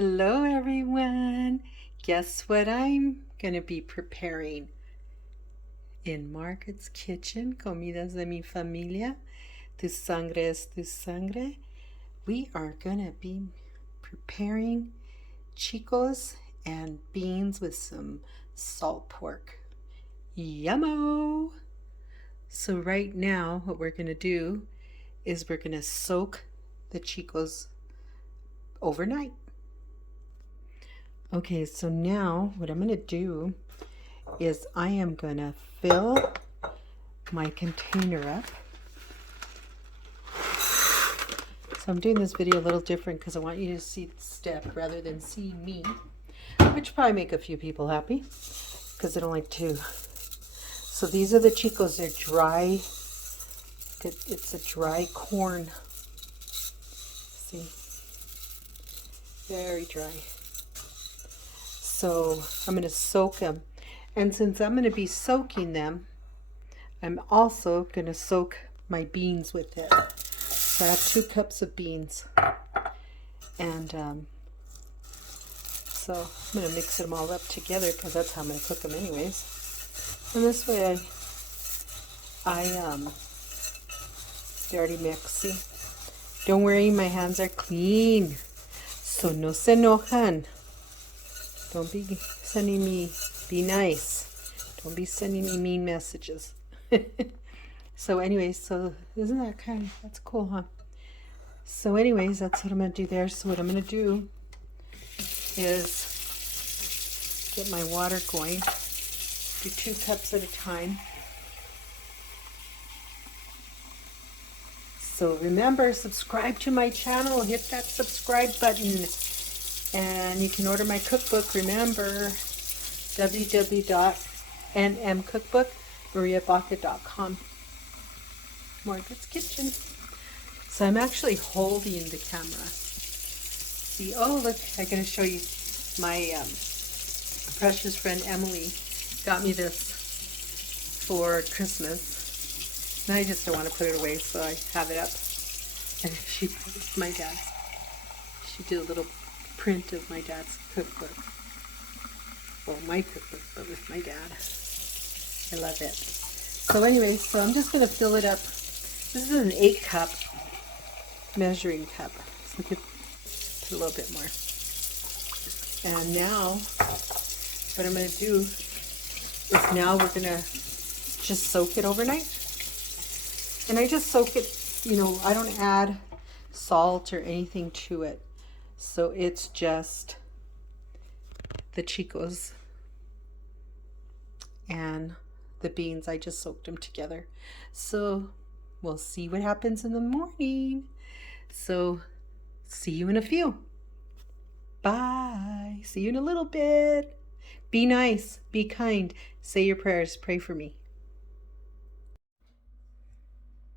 Hello everyone. Guess what I'm going to be preparing in Margaret's kitchen? Comidas de mi familia. Tu sangre es tu sangre. We are going to be preparing chicos and beans with some salt pork. Yummo! So right now what we're going to do is we're going to soak the chicos overnight. Okay, so now what I'm going to do is I am going to fill my container up. So I'm doing this video a little different because I want you to see the step rather than see me, which probably make a few people happy because I don't like to. So these are the chicos. They're dry. It's a dry corn. See? Very dry. So I'm going to soak them. And since I'm going to be soaking them, I'm also going to soak my beans with it. So I have 2 cups of beans. And so I'm going to mix them all up together because that's how I'm going to cook them anyways. And this way they already mixed, see? Don't worry, my hands are clean. So no se enojan. Don't be sending me, be nice. Don't be sending me mean messages. So anyways, so isn't that that's cool, huh? So anyways, that's what I'm going to do there. So what I'm going to do is get my water going. Do 2 cups at a time. So remember, subscribe to my channel. Hit that subscribe button. And you can order my cookbook. Remember, www.nmcookbookmariabaca.com. Margaret's Kitchen. So I'm actually holding the camera. See, oh look, I gotta show you. My precious friend Emily got me this for Christmas. And I just don't want to put it away, so I have it up. And it's my dad's. She did a little print of my dad's cookbook. Well, my cookbook, but with my dad. I love it. So anyway, so I'm just going to fill it up. This is an 8-cup measuring cup. So I could put a little bit more. And now, what I'm going to do is now we're going to just soak it overnight. And I just soak it, I don't add salt or anything to it. So it's just the chicos and the beans. I just soaked them together. So we'll see what happens in the morning. So see you in a few. Bye. See you in a little bit. Be nice. Be kind. Say your prayers. Pray for me.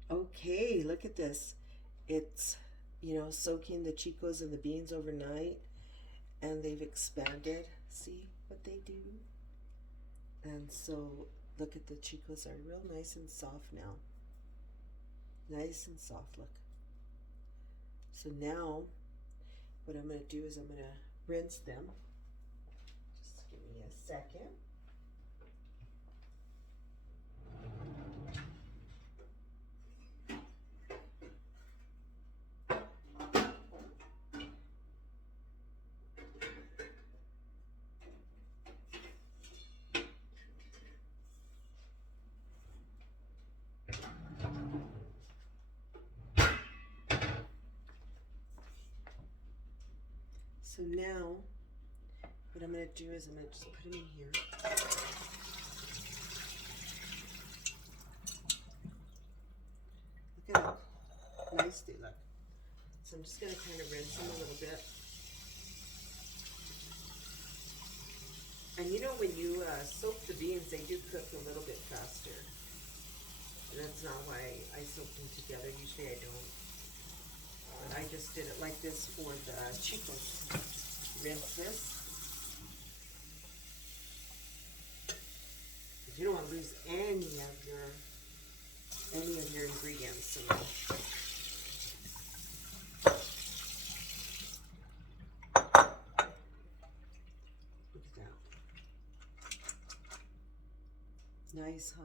Okay, look at this. It's, soaking the chicos and the beans overnight, and they've expanded. See what they do? And so look at the chicos are real nice and soft now. Nice and soft, look. So now what I'm going to do is I'm going to rinse them. Just give me a second. So now, what I'm going to do is I'm going to just put them in here. Look at how nice they look. So I'm just going to kind of rinse them a little bit. And when you soak the beans, they do cook a little bit faster. And that's not why I soaked them together. Usually I don't. But I just did it like this for the chicos. Rinse this. Because you don't want to lose any of your ingredients. So Nice, huh?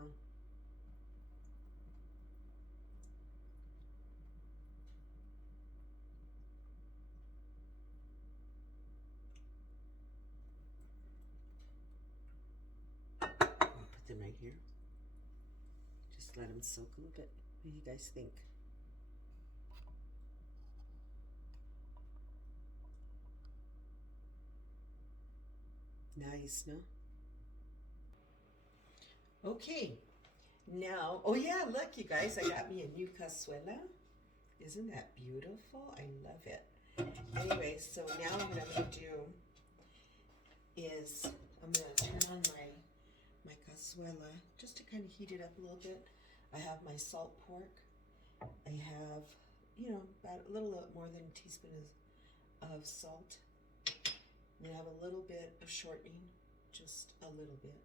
I'll put them right here. Just let them soak a little bit. What do you guys think? Nice, no? Okay, now, oh yeah, look, you guys, I got me a new cazuela. Isn't that beautiful? I love it. Anyway, so now what I'm going to do is I'm going to turn on my cazuela just to kind of heat it up a little bit. I have my salt pork. I have, you know, about a little more than a teaspoon of salt. And I have a little bit of shortening, just a little bit.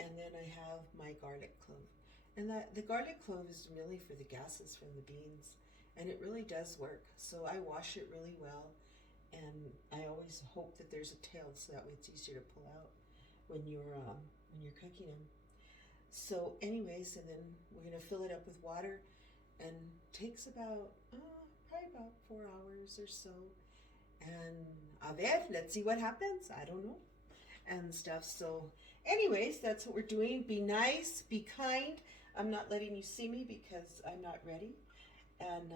And then I have my garlic clove. And the garlic clove is really for the gases from the beans. And it really does work. So I wash it really well. And I always hope that there's a tail so that way it's easier to pull out when you're cooking them. So anyways, and then we're going to fill it up with water, and takes about probably about 4 hours or so. And a ver, let's see what happens. I don't know, and stuff. So anyways, that's what we're doing. Be nice, be kind. I'm not letting you see me because I'm not ready. And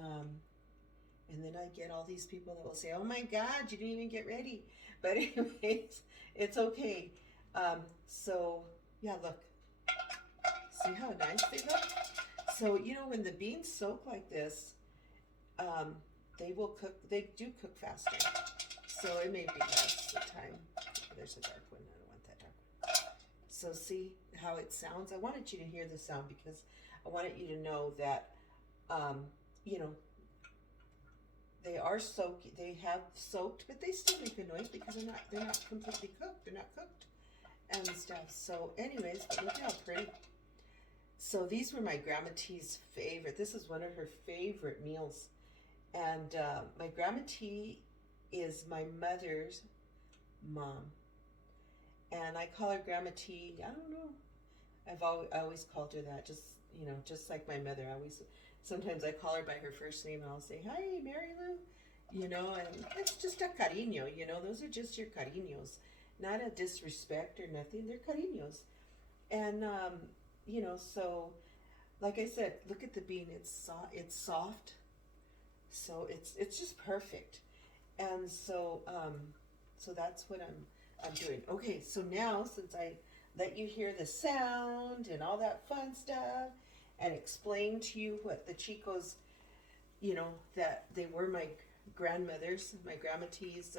then I get all these people that will say, oh my God, you didn't even get ready. But anyways, it's okay. So yeah, look. See how nice they look? So, you know, when the beans soak like this, they will cook, they do cook faster. So it may be less the time. There's a dark one, I don't want that dark one. So see how it sounds? I wanted you to hear the sound because I wanted you to know that, you know, they are soaked, they have soaked, but they still make a noise because they're not completely cooked, they're not cooked and stuff. So anyways, but look how pretty. So these were my Grandma T's favorite. This is one of her favorite meals. And my Grandma T is my mother's mom. And I call her Grandma T, I don't know. I always called her that, just, you know, just like my mother. Sometimes I call her by her first name and I'll say, hi, Mary Lou. You know, and it's just a cariño, you know. Those are just your cariños. Not a disrespect or nothing. They're cariños. And, you know, so like I said, look at the bean. It's soft, so it's just perfect. And so so that's what I'm doing. Okay, so now since I let you hear the sound and all that fun stuff, and explain to you what the Chicos, you know, that they were my grandmother's, my Grandma T's,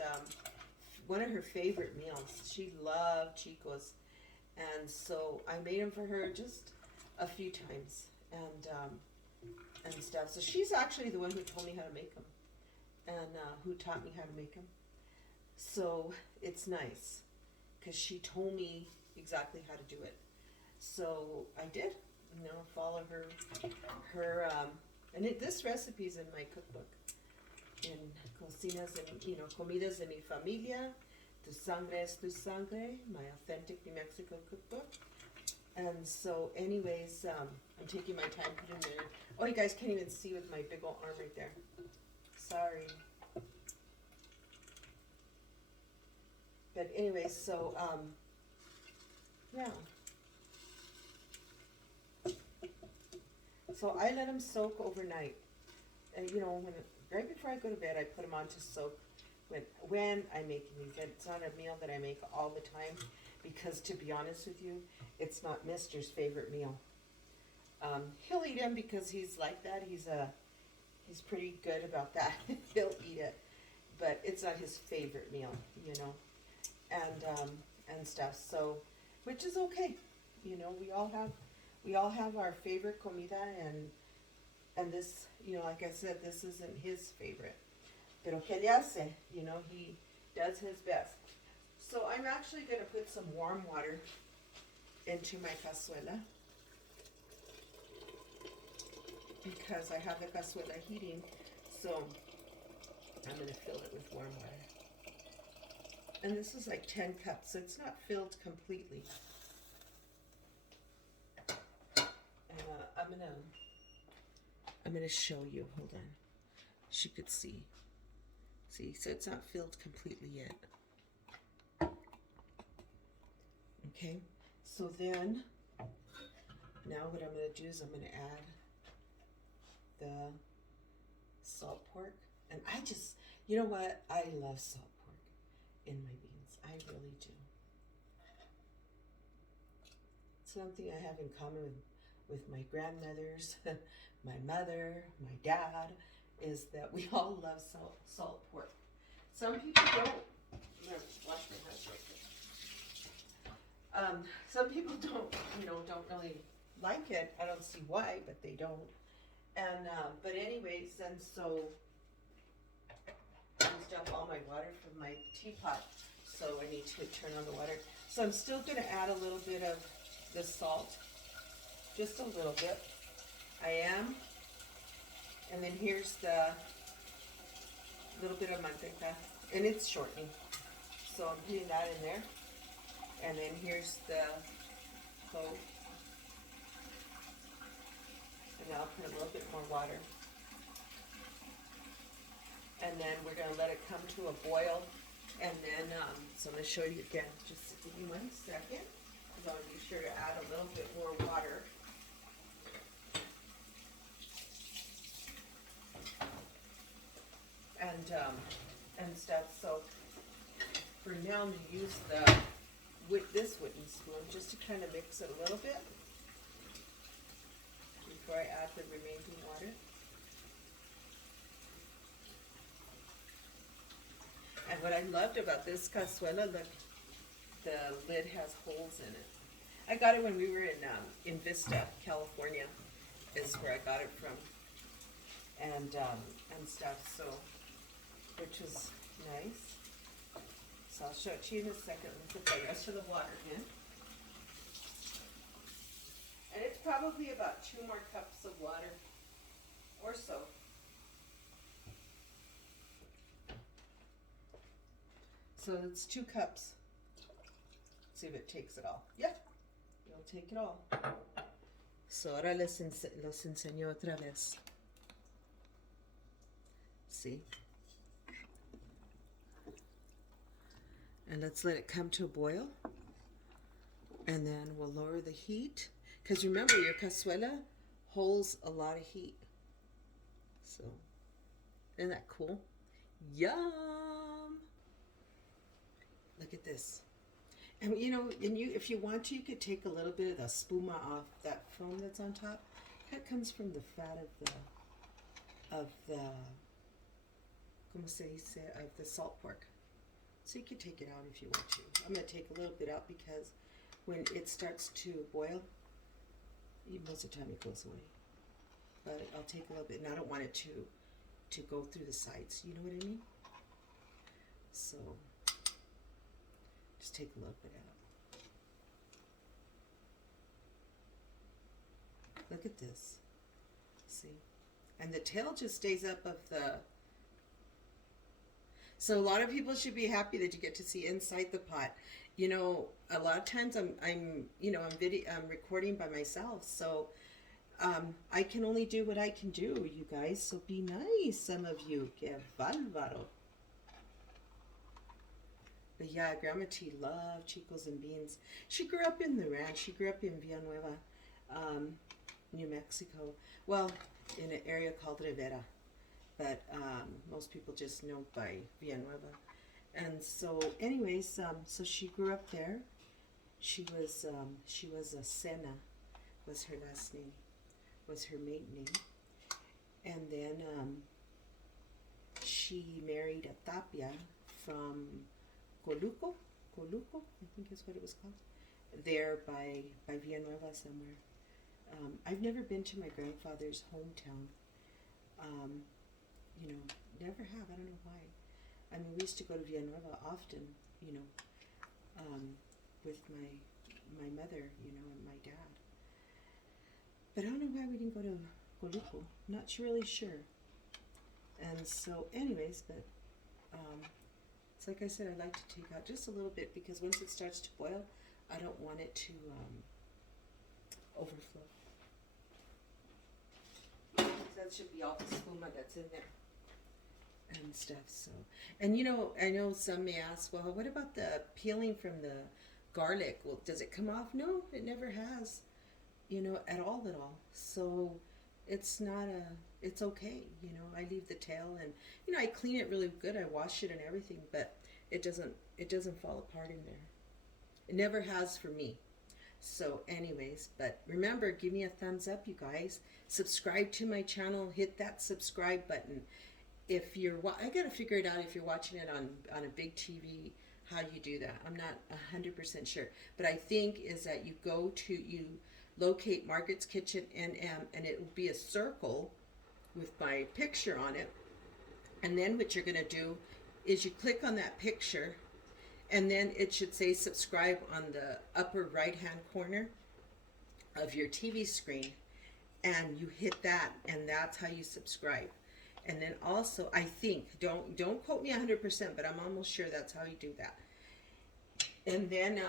one of her favorite meals. She loved Chicos. And so I made them for her just a few times and stuff. So she's actually the one who told me how to make them and who taught me how to make them. So it's nice because she told me exactly how to do it. So I did, you know, follow her and this recipe is in my cookbook, in Cocinas and, you know, Comidas de mi Familia. Tu Sangre es Tu Sangre, my authentic New Mexico cookbook. And so anyways, I'm taking my time putting there. Oh, you guys can't even see with my big old arm right there. Sorry. But anyways, so, yeah. So I let them soak overnight. And, you know, right before I go to bed, I put them on to soak. When I'm making these, it's not a meal that I make all the time because, to be honest with you, it's not Mister's favorite meal. He'll eat them because he's like that. He's pretty good about that. He'll eat it, but it's not his favorite meal, you know, and stuff. So, which is okay, you know. We all have our favorite comida, and this, you know, like I said, this isn't his favorite. Pero que le hace, you know, he does his best. So I'm actually going to put some warm water into my cazuela because I have the cazuela heating. So I'm going to fill it with warm water. And this is like 10 cups, so it's not filled completely. I'm gonna show you. Hold on. She could see. See, so it's not filled completely yet. Okay, so then now what I'm gonna do is I'm gonna add the salt pork. And I just, you know what? I love salt pork in my beans. I really do. Something I have in common with my grandmothers, my mother, my dad, is that we all love salt pork. Some people don't. I'm gonna wash my hands right quick. Some people don't, don't really like it. I don't see why, but they don't. And but anyways, and so I used up all my water from my teapot, so I need to turn on the water. So I'm still going to add a little bit of the salt, just a little bit. I am. And then here's the little bit of manteca, and it's shortening. So I'm putting that in there. And then here's the clove. And now I'll put a little bit more water. And then we're going to let it come to a boil. And then, so I'm going to show you again. Just give me 1 second, because I want to be sure to add a little bit more water. And stuff. So for now, I'm going to use this wooden spoon just to kind of mix it a little bit before I add the remaining water. And what I loved about this cazuela, look, the lid has holes in it. I got it when we were in Vista, California, is where I got it from, and stuff. So, which was nice. So I'll show it to you in a second. We'll put the rest of the water in, and it's probably about 2 more cups of water, or so. So it's 2 cups. Let's see if it takes it all. Yeah, it'll take it all. So ahora los enseño otra vez. See? And let's let it come to a boil. And then we'll lower the heat. Because remember, your cazuela holds a lot of heat. So, isn't that cool? Yum! Look at this. And if you want to, you could take a little bit of the spuma off that foam that's on top. That comes from the fat of the ¿cómo se dice? Of the salt pork. So you could take it out if you want to. I'm going to take a little bit out because when it starts to boil, most of the time it goes away. But I'll take a little bit, and I don't want it to go through the sides. You know what I mean? So just take a little bit out. Look at this. See? And the tail just stays up of the... So a lot of people should be happy that you get to see inside the pot. A lot of times I'm recording by myself, so I can only do what I can do, you guys. So be nice, some of you. Que bárbaro. But yeah, Grandma T loved Chicos and beans. She grew up in the ranch. She grew up in Villanueva, New Mexico. Well, in an area called Rivera. But most people just know by Villanueva. And so anyways, so she grew up there. She was a Sena, was her last name, was her maiden name. And then she married a Tapia from Coluco, I think is what it was called, there by Villanueva somewhere. I've never been to my grandfather's hometown. Never have. I don't know why. I mean, we used to go to Villanueva often, with my mother, and my dad. But I don't know why we didn't go to Coluco. Not really sure. And so, anyways, but it's like I said, I like to take out just a little bit because once it starts to boil, I don't want it to overflow. that should be all the spuma that's in there and stuff. So, and you know, I know some may ask, well, what about the peeling from the garlic? Well, does it come off? No, it never has, you know, at all. So it's not a, it's okay. You know, I leave the tail and, you know, I clean it really good. I wash it and everything, but it doesn't fall apart in there. It never has for me. So anyways, but remember, give me a thumbs up, you guys. Subscribe to my channel. Hit that subscribe button. If you're, I gotta figure it out if you're watching it on a big TV, how you do that. I'm not 100% sure, but I think is that you locate Margaret's Kitchen NM, and it will be a circle with my picture on it. And then what you're gonna do is you click on that picture, and then it should say subscribe on the upper right hand corner of your TV screen, and you hit that, and that's how you subscribe. And then also, I think, don't quote me 100%, but I'm almost sure that's how you do that. And then,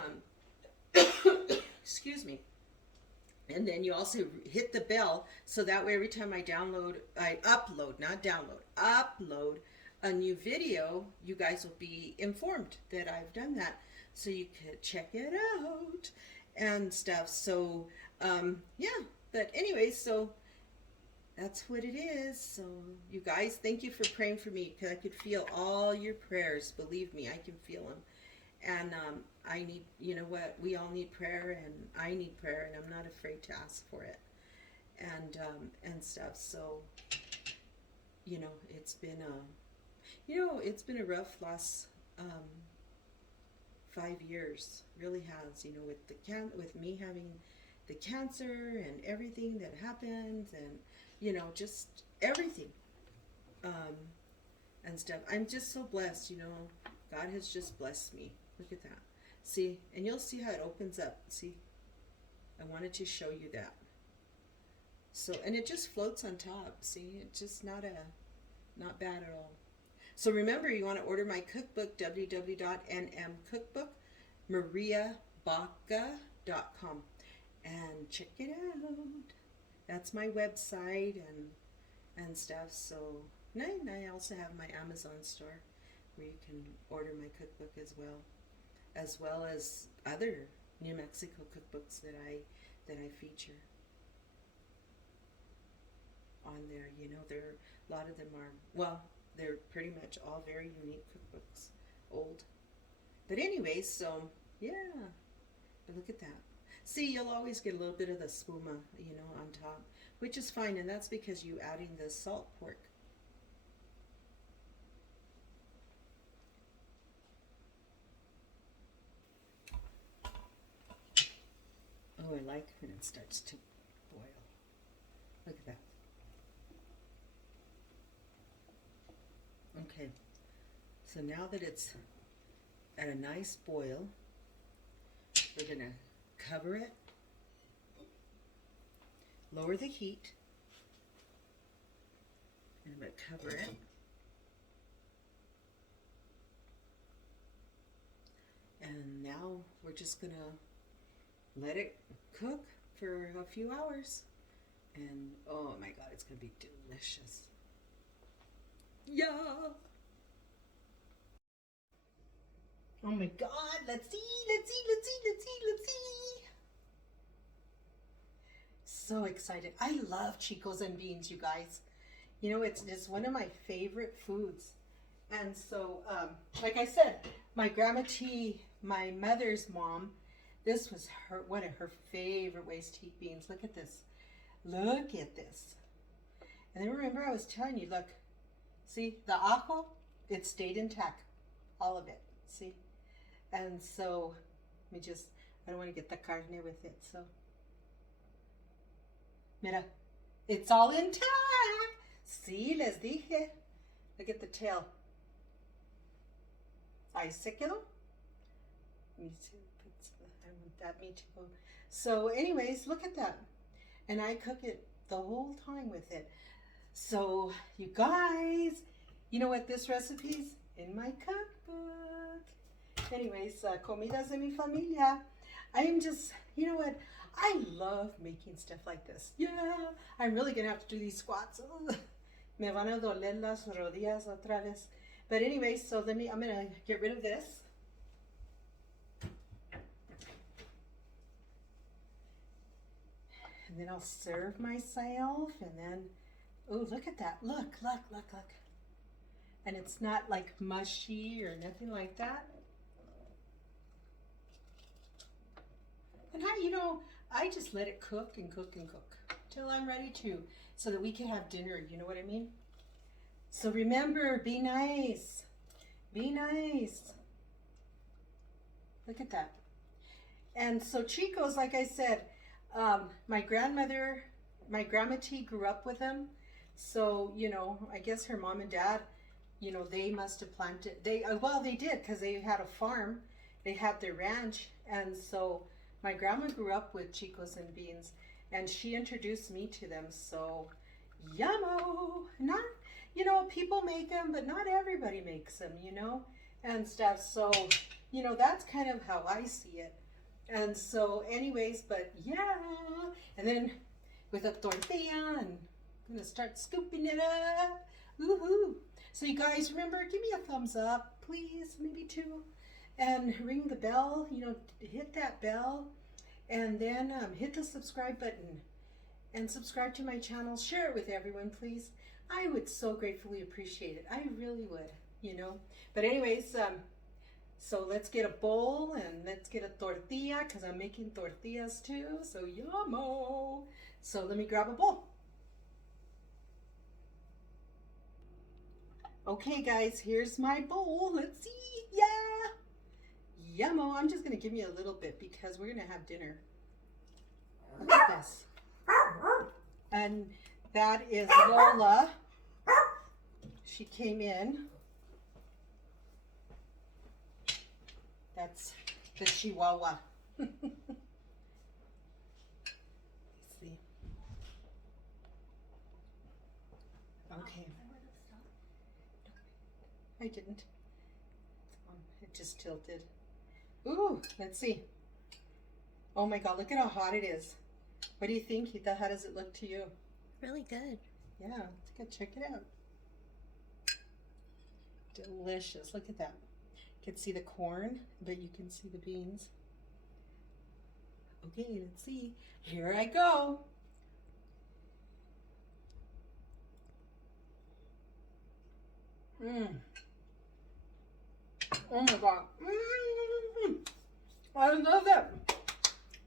excuse me. And then you also hit the bell, so that way every time I upload a new video, you guys will be informed that I've done that. So you could check it out and stuff. So, yeah. But anyway, so that's what it is. So you guys, thank you for praying for me, because I could feel all your prayers. Believe me, I can feel them. And I need, you know what, we all need prayer, and I need prayer, and I'm not afraid to ask for it and stuff. So, you know, it's been a rough last 5 years. Really has, you know, with me having the cancer and everything that happens, and you know, just everything and stuff. I'm just so blessed, you know. God has just blessed me. Look at that. See, and you'll see how it opens up. See, I wanted to show you that. So, and it just floats on top. See, it's just not bad at all. So remember, you want to order my cookbook, www.nmcookbookmariabaca.com, and check it out. That's my website and stuff. So, and I also have my Amazon store where you can order my cookbook as well as other New Mexico cookbooks that I feature on there. You know, a lot of them are, well, they're pretty much all very unique cookbooks, old. But anyway, so yeah, but look at that. See, you'll always get a little bit of the spuma, you know, on top, which is fine, and that's because you adding the salt pork. Oh, I like when it starts to boil. Look at that. Okay, so now that it's at a nice boil, we're gonna cover it, lower the heat, and I'm gonna cover it, and now we're just gonna let it cook for a few hours, and oh my god, it's gonna be delicious. Yeah. Oh my god, let's see. So excited. I love Chicos and beans, you guys. You know, it's one of my favorite foods. And so, like I said, my Grandma T, my mother's mom, this was one of her favorite ways to eat beans. Look at this. Look at this. And then remember I was telling you, look, see, the ajo, it stayed intact, all of it, see? And so, I don't want to get the carne with it, so. Mira, it's all intact. Sí, les dije. Look at the tail. Ahí se quedó. Me too. I want that meat to go. So anyways, look at that. And I cook it the whole time with it. So you guys, you know what this recipe's in my cookbook. Anyways, comidas de mi familia. I am just, you know what? I love making stuff like this. Yeah, I'm really gonna have to do these squats. Ugh. Me van a doler las rodillas otra vez. But anyway, so I'm gonna get rid of this. And then I'll serve myself, and then, oh, look at that. Look. And it's not like mushy or nothing like that. And I just let it cook and cook and cook till I'm ready to, so that we can have dinner, you know what I mean? So remember, be nice. Be nice. Look at that. And so Chicos, like I said, my grandma T grew up with them. So, I guess her mom and dad, they must have planted, they did, because they had a farm. They had their ranch. And so my grandma grew up with Chicos and beans, and she introduced me to them. So, yummo. Not, people make them, but not everybody makes them, and stuff. So, that's kind of how I see it. And so anyways, but yeah, and then with a tortilla, and I'm gonna start scooping it up. Woohoo! So you guys, remember, give me a thumbs up, please, maybe 2, and ring the bell, hit that bell, and then hit the subscribe button, and subscribe to my channel. Share it with everyone, please. I would so gratefully appreciate it. I really would, But anyways, so let's get a bowl and let's get a tortilla, because I'm making tortillas too. So yummo. So let me grab a bowl. Okay guys, here's my bowl. Let's see. Yeah. Yummo. I'm just going to give you a little bit because we're going to have dinner. Look at this. And that is Lola. She came in. That's the Chihuahua. Let's see. Okay. I didn't. It just tilted. Ooh, let's see. Oh my God, look at how hot it is. What do you think, Hita? How does it look to you? Really good. Yeah, let's go check it out. Delicious. Look at that. You can see the corn, but you can see the beans. Okay, let's see. Here I go. Oh my God. I love that.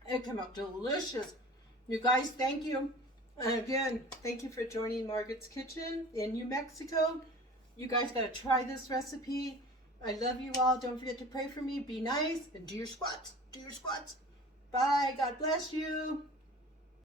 It came out delicious. You guys, thank you. And again, thank you for joining Margaret's Kitchen in New Mexico. You guys got to try this recipe. I love you all. Don't forget to pray for me. Be nice and do your squats. Do your squats. Bye. God bless you.